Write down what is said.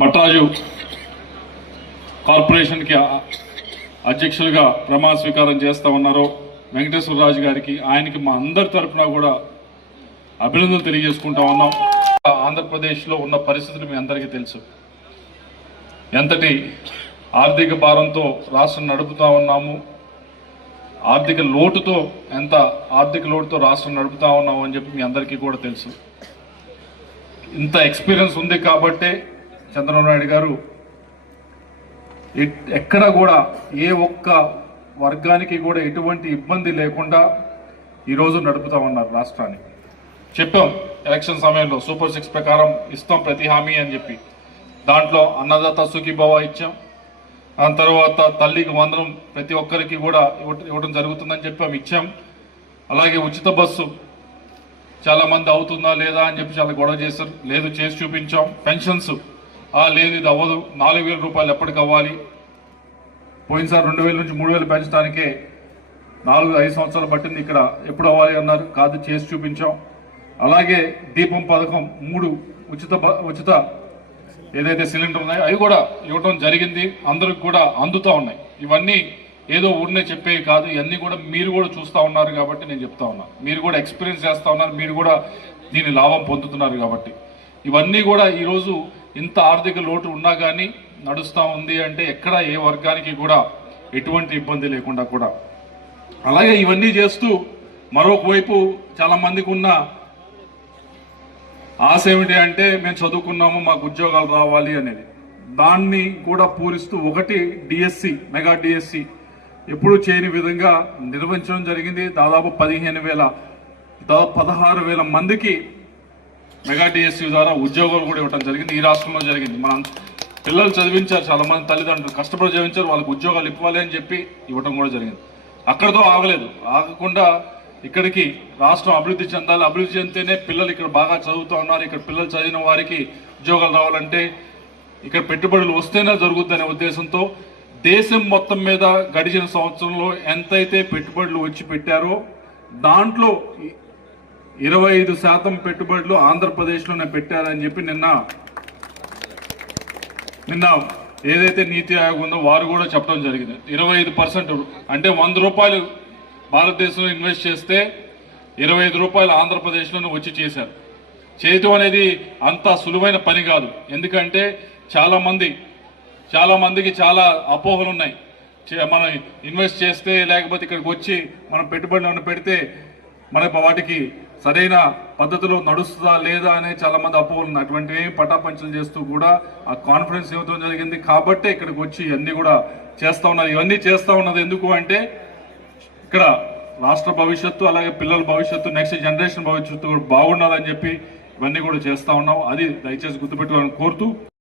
భట్రాజు కార్పొరేషన్కి అధ్యక్షులుగా ప్రమాణ స్వీకారం చేస్తా ఉన్నారో వెంకటేశ్వరరాజు గారికి ఆయనకి మా అందరి తరఫున కూడా అభినందనలు తెలియజేసుకుంటా ఉన్నాం. ఆంధ్రప్రదేశ్లో ఉన్న పరిస్థితులు మీ అందరికీ తెలుసు. ఎంతటి ఆర్థిక భారంతో రాష్ట్రం నడుపుతా ఉన్నాము, ఆర్థిక లోటుతో రాష్ట్రం నడుపుతా ఉన్నాము అని చెప్పి మీ అందరికీ కూడా తెలుసు. ఇంత ఎక్స్పీరియన్స్ ఉంది కాబట్టే చంద్రబాబు నాయుడు గారు ఎక్కడ కూడా ఏ ఒక్క వర్గానికి కూడా ఎటువంటి ఇబ్బంది లేకుండా ఈరోజు నడుపుతా ఉన్నారు రాష్ట్రాన్ని. చెప్పాం ఎలక్షన్ సమయంలో సూపర్ 6 ప్రకారం ఇస్తాం ప్రతి హామీ అని చెప్పి. దాంట్లో అన్నదాత సుఖీభవ ఇచ్చాం. దాని తర్వాత తల్లికి వందనం ప్రతి ఒక్కరికి కూడా ఇవ్వడం జరుగుతుందని చెప్పి ఇచ్చాం. అలాగే ఉచిత బస్సు చాలా మంది అవుతుందా లేదా అని చెప్పి చాలా గొడవ చేశారు. లేదు, చేసి చూపించాం. పెన్షన్స్ లేదు, ఇది అవ్వదు, 4,000 రూపాయలు ఎప్పటికి అవ్వాలి. పోయినసారి 2,000 నుంచి 3,000 పెంచడానికే 4-5 సంవత్సరాలు పట్టింది. ఇక్కడ ఎప్పుడు అవ్వాలి అన్నారు, కాదు, చేసి చూపించాం. అలాగే దీపం పథకం 3 ఉచిత ఏదైతే సిలిండర్ ఉన్నాయో అవి కూడా ఇవ్వడం జరిగింది. అందరికి కూడా అందుతూ ఉన్నాయి. ఇవన్నీ ఏదో ఊరినే చెప్పేవి కాదు, ఇవన్నీ కూడా మీరు కూడా చూస్తూ ఉన్నారు కాబట్టి నేను చెప్తా ఉన్నా. మీరు కూడా ఎక్స్పీరియన్స్ చేస్తూ ఉన్నారు, మీరు కూడా దీని లాభం పొందుతున్నారు కాబట్టి ఇవన్నీ కూడా ఈరోజు ఇంత ఆర్థిక లోటు ఉన్నా కానీ నడుస్తూ ఉంది అంటే ఎక్కడ ఏ వర్గానికి కూడా ఎటువంటి ఇబ్బంది లేకుండా కూడా. అలాగే ఇవన్నీ చేస్తూ మరొక వైపు చాలా మందికి ఉన్న ఆశ ఏమిటి అంటే మేము చదువుకున్నాము, మాకు ఉద్యోగాలు రావాలి అనేది. దాన్ని కూడా పూరిస్తూ ఒకటి డిఎస్సి, మెగా డిఎస్సి ఎప్పుడూ చేయని విధంగా నిర్వహించడం జరిగింది. దాదాపు 16,000 మందికి మెగా డిఎస్సి ద్వారా ఉద్యోగాలు కూడా ఇవ్వడం జరిగింది. ఈ రాష్ట్రంలో జరిగింది. మన పిల్లలు చదివించారు, చాలా మంది తల్లిదండ్రులు కష్టపడి చదివించారు, వాళ్ళకి ఉద్యోగాలు ఇవ్వాలి అని చెప్పి ఇవ్వడం కూడా జరిగింది. అక్కడితో ఆగలేదు, ఆగకుండా ఇక్కడికి రాష్ట్రం అభివృద్ధి చెందాలి, అభివృద్ధి చెందితేనే పిల్లలు ఇక్కడ బాగా చదువుతూ ఉన్నారు, ఇక్కడ పిల్లలు చదివిన వారికి ఉద్యోగాలు రావాలంటే ఇక్కడ పెట్టుబడులు వస్తేనే జరుగుతుందనే ఉద్దేశంతో దేశం మొత్తం మీద గడిచిన సంవత్సరంలో ఎంతైతే పెట్టుబడులు వచ్చి పెట్టారో దాంట్లో 25% పెట్టుబడులు ఆంధ్రప్రదేశ్లోనే పెట్టారని చెప్పి నిన్న ఏదైతే నీతి ఆయోగ్ ఉందో వారు కూడా చెప్పడం జరిగింది. 25% అంటే 100 రూపాయలు భారతదేశంలో ఇన్వెస్ట్ చేస్తే 25 రూపాయలు ఆంధ్రప్రదేశ్లోనే వచ్చి చేశారు. చేయటం అనేది అంత సులువైన పని కాదు. ఎందుకంటే చాలా మందికి చాలా అపోహలు ఉన్నాయి. మనం ఇన్వెస్ట్ చేస్తే లేకపోతే ఇక్కడికి వచ్చి మనం పెట్టుబడులు పెడితే మనకు వాటికి సరైన పద్ధతిలో నడుస్తుందా లేదా అనే చాలా మంది అపోహలు ఉన్నాయి. అటువంటివి పటాపంచలు చేస్తూ కూడా ఆ కాన్ఫిడెన్స్ ఇవ్వడం జరిగింది. కాబట్టే ఇక్కడికి వచ్చి ఇవన్నీ కూడా చేస్తూ ఉన్నారు. ఇవన్నీ చేస్తూ ఉన్నది ఎందుకు అంటే ఇక్కడ రాష్ట్ర భవిష్యత్తు, అలాగే పిల్లల భవిష్యత్తు, నెక్స్ట్ జనరేషన్ భవిష్యత్తు కూడా బాగుండాలని చెప్పి ఇవన్నీ కూడా చేస్తూ ఉన్నాం. అది దయచేసి గుర్తుపెట్టుకోవాలని కోరుతూ